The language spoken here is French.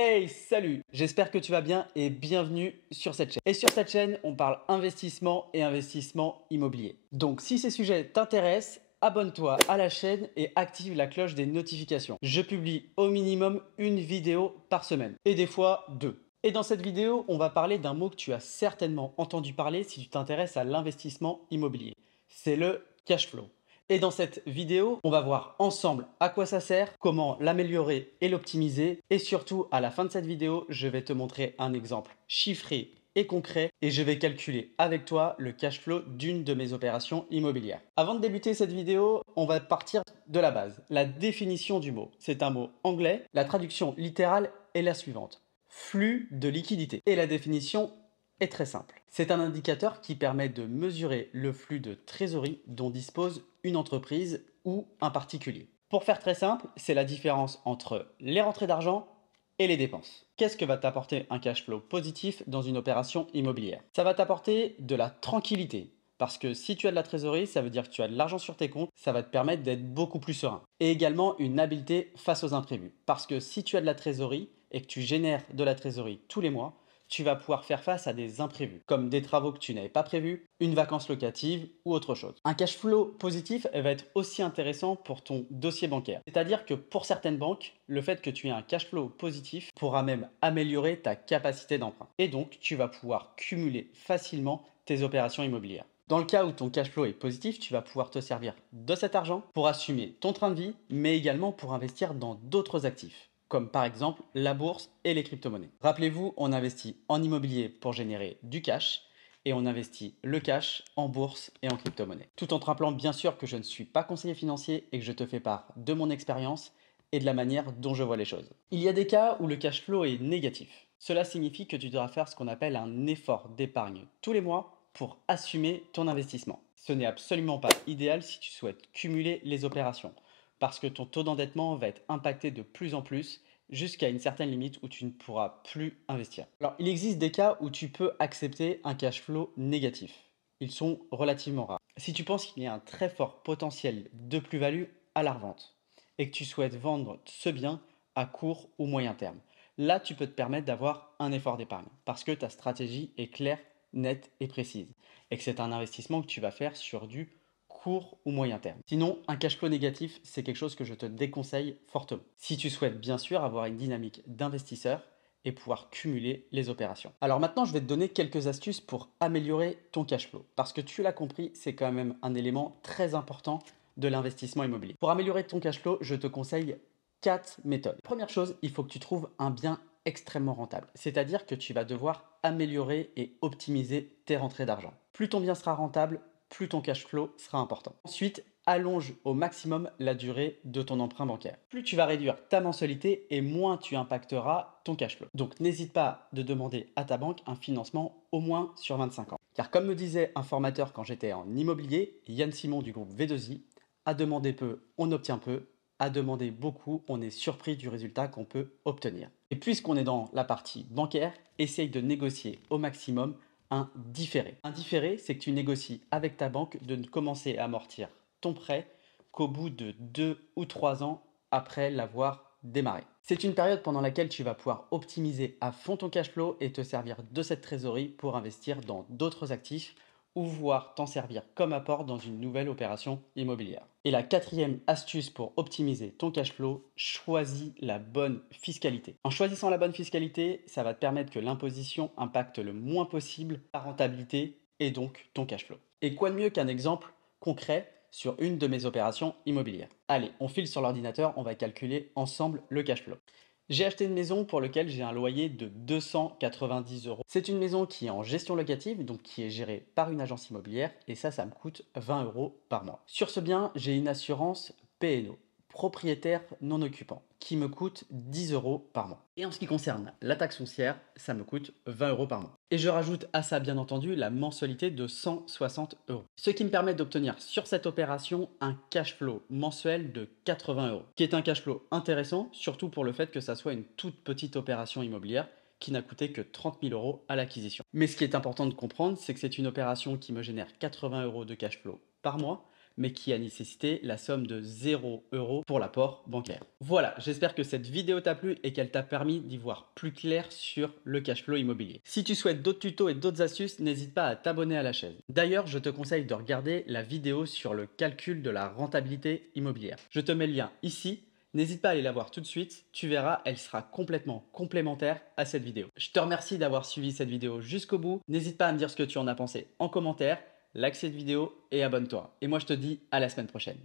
Hey, salut! J'espère que tu vas bien et bienvenue sur cette chaîne. Et sur cette chaîne, on parle investissement et investissement immobilier. Donc, si ces sujets t'intéressent, abonne-toi à la chaîne et active la cloche des notifications. Je publie au minimum une vidéo par semaine et des fois deux. Et dans cette vidéo, on va parler d'un mot que tu as certainement entendu parler si tu t'intéresses à l'investissement immobilier. C'est le cash flow. Et dans cette vidéo, on va voir ensemble à quoi ça sert, comment l'améliorer et l'optimiser. Et surtout, à la fin de cette vidéo, je vais te montrer un exemple chiffré et concret et je vais calculer avec toi le cash flow d'une de mes opérations immobilières. Avant de débuter cette vidéo, on va partir de la base. La définition du mot, c'est un mot anglais. La traduction littérale est la suivante: flux de liquidité. Et la définition est très simple. C'est un indicateur qui permet de mesurer le flux de trésorerie dont dispose une entreprise ou un particulier. Pour faire très simple, c'est la différence entre les rentrées d'argent et les dépenses. Qu'est-ce que va t'apporter un cash flow positif dans une opération immobilière? Ça va t'apporter de la tranquillité. Parce que si tu as de la trésorerie, ça veut dire que tu as de l'argent sur tes comptes, ça va te permettre d'être beaucoup plus serein. Et également une habileté face aux imprévus. Parce que si tu as de la trésorerie et que tu génères de la trésorerie tous les mois, tu vas pouvoir faire face à des imprévus, comme des travaux que tu n'avais pas prévus, une vacance locative ou autre chose. Un cash flow positif va être aussi intéressant pour ton dossier bancaire. C'est-à-dire que pour certaines banques, le fait que tu aies un cash flow positif pourra même améliorer ta capacité d'emprunt. Et donc, tu vas pouvoir cumuler facilement tes opérations immobilières. Dans le cas où ton cash flow est positif, tu vas pouvoir te servir de cet argent pour assumer ton train de vie, mais également pour investir dans d'autres actifs, comme par exemple la bourse et les crypto-monnaies. Rappelez-vous, on investit en immobilier pour générer du cash et on investit le cash en bourse et en crypto-monnaie. Tout en te rappelant bien sûr que je ne suis pas conseiller financier et que je te fais part de mon expérience et de la manière dont je vois les choses. Il y a des cas où le cash flow est négatif. Cela signifie que tu devras faire ce qu'on appelle un effort d'épargne tous les mois pour assumer ton investissement. Ce n'est absolument pas idéal si tu souhaites cumuler les opérations, parce que ton taux d'endettement va être impacté de plus en plus jusqu'à une certaine limite où tu ne pourras plus investir. Alors, il existe des cas où tu peux accepter un cash flow négatif. Ils sont relativement rares. Si tu penses qu'il y a un très fort potentiel de plus-value à la revente et que tu souhaites vendre ce bien à court ou moyen terme, là, tu peux te permettre d'avoir un effort d'épargne parce que ta stratégie est claire, nette et précise et que c'est un investissement que tu vas faire sur du court ou moyen terme. Sinon, un cash flow négatif, c'est quelque chose que je te déconseille fortement. Si tu souhaites bien sûr avoir une dynamique d'investisseur et pouvoir cumuler les opérations. Alors maintenant, je vais te donner quelques astuces pour améliorer ton cash flow. Parce que tu l'as compris, c'est quand même un élément très important de l'investissement immobilier. Pour améliorer ton cash flow, je te conseille 4 méthodes. Première chose, il faut que tu trouves un bien extrêmement rentable. C'est-à-dire que tu vas devoir améliorer et optimiser tes rentrées d'argent. Plus ton bien sera rentable, plus ton cash flow sera important. Ensuite, allonge au maximum la durée de ton emprunt bancaire. Plus tu vas réduire ta mensualité et moins tu impacteras ton cash flow. Donc n'hésite pas de demander à ta banque un financement au moins sur 25 ans. Car comme me disait un formateur quand j'étais en immobilier, Yann Simon du groupe V2I, à demander peu, on obtient peu. À demander beaucoup, on est surpris du résultat qu'on peut obtenir. Et puisqu'on est dans la partie bancaire, essaye de négocier au maximum un différé. Un différé, c'est que tu négocies avec ta banque de ne commencer à amortir ton prêt qu'au bout de 2 ou 3 ans après l'avoir démarré. C'est une période pendant laquelle tu vas pouvoir optimiser à fond ton cash flow et te servir de cette trésorerie pour investir dans d'autres actifs ou voir t'en servir comme apport dans une nouvelle opération immobilière. Et la quatrième astuce pour optimiser ton cash flow, choisis la bonne fiscalité. En choisissant la bonne fiscalité, ça va te permettre que l'imposition impacte le moins possible ta rentabilité et donc ton cash flow. Et quoi de mieux qu'un exemple concret sur une de mes opérations immobilières? Allez, on file sur l'ordinateur, on va calculer ensemble le cash flow. J'ai acheté une maison pour laquelle j'ai un loyer de 290 euros. C'est une maison qui est en gestion locative, donc qui est gérée par une agence immobilière, et ça me coûte 20 euros par mois. Sur ce bien, j'ai une assurance PNO, propriétaire non occupant, qui me coûte 10 euros par mois. Et en ce qui concerne la taxe foncière, ça me coûte 20 euros par mois. Et je rajoute à ça, bien entendu, la mensualité de 160 euros. Ce qui me permet d'obtenir sur cette opération un cash flow mensuel de 80 euros, qui est un cash flow intéressant, surtout pour le fait que ça soit une toute petite opération immobilière qui n'a coûté que 30 000 euros à l'acquisition. Mais ce qui est important de comprendre, c'est que c'est une opération qui me génère 80 euros de cash flow par mois, mais qui a nécessité la somme de 0 € pour l'apport bancaire. Voilà, j'espère que cette vidéo t'a plu et qu'elle t'a permis d'y voir plus clair sur le cash flow immobilier. Si tu souhaites d'autres tutos et d'autres astuces, n'hésite pas à t'abonner à la chaîne. D'ailleurs, je te conseille de regarder la vidéo sur le calcul de la rentabilité immobilière. Je te mets le lien ici. N'hésite pas à aller la voir tout de suite, tu verras, elle sera complètement complémentaire à cette vidéo. Je te remercie d'avoir suivi cette vidéo jusqu'au bout. N'hésite pas à me dire ce que tu en as pensé en commentaire, like cette vidéo et abonne-toi. Et moi je te dis à la semaine prochaine.